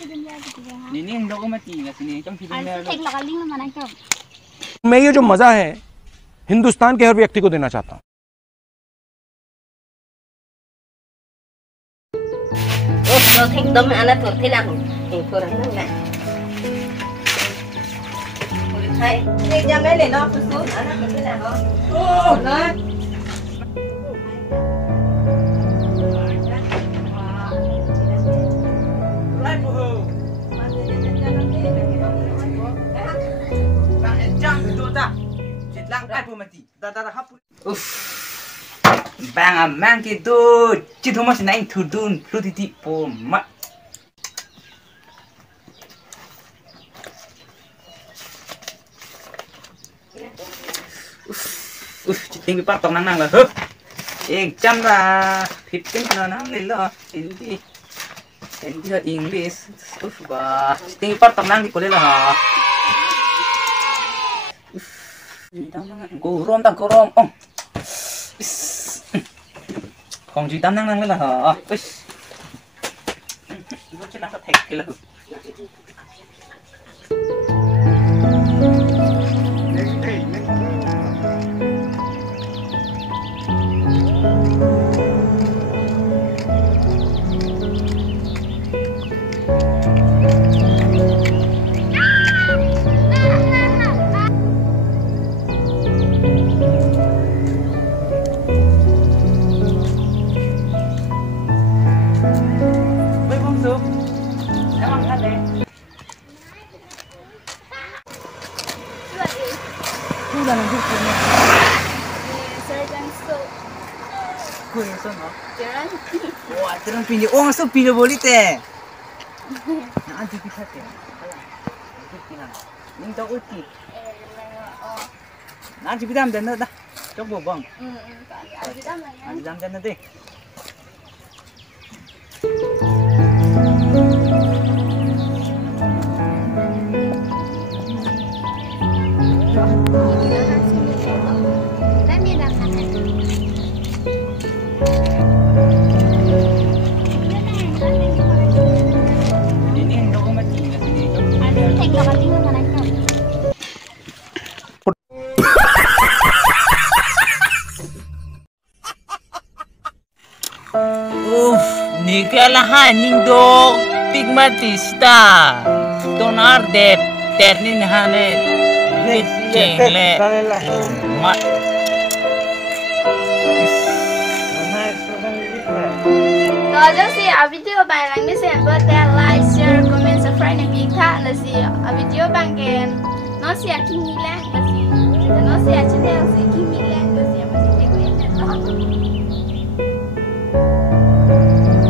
Ini yang dok mati lah sini, cuma film dia. मैं ये जो मजा है हिंदुस्तान के हर व्यक्ति को देना चाहता हूँ। Nó thích tấm ăn thuộc thế nào thì thôi là nè thấy đi ra mấy này nó xuống ăn nó thế nào không nó Bang mang gitu, cuma masih naik turun, lu ditipu mak. Citing pipa tong nang lah, jam lah, 15 nang ni lah, ini English, bah, citing pipa tong nang di kolej lah. Gorom tang gorom, om. Không chỉ tắm năng là hả? Nó chỉ năng có thịt cái là wah, terus pilih. Oh, masuk pilih boleh teh. Nanti kita teh. Ini tak uti. Nanti kita ambil dah. Coba bang. Nanti ambil nanti. Nikalahan nindo pigmatista tonar de ternin hane chengle ma Rồi cho si ở video bài lắng nghe xem bớt like, share, comment, subscribe để biết khác là gì ở video bằng kèn nó sẽ kinh nghiệm là gì nó sẽ channel gì kinh nghiệm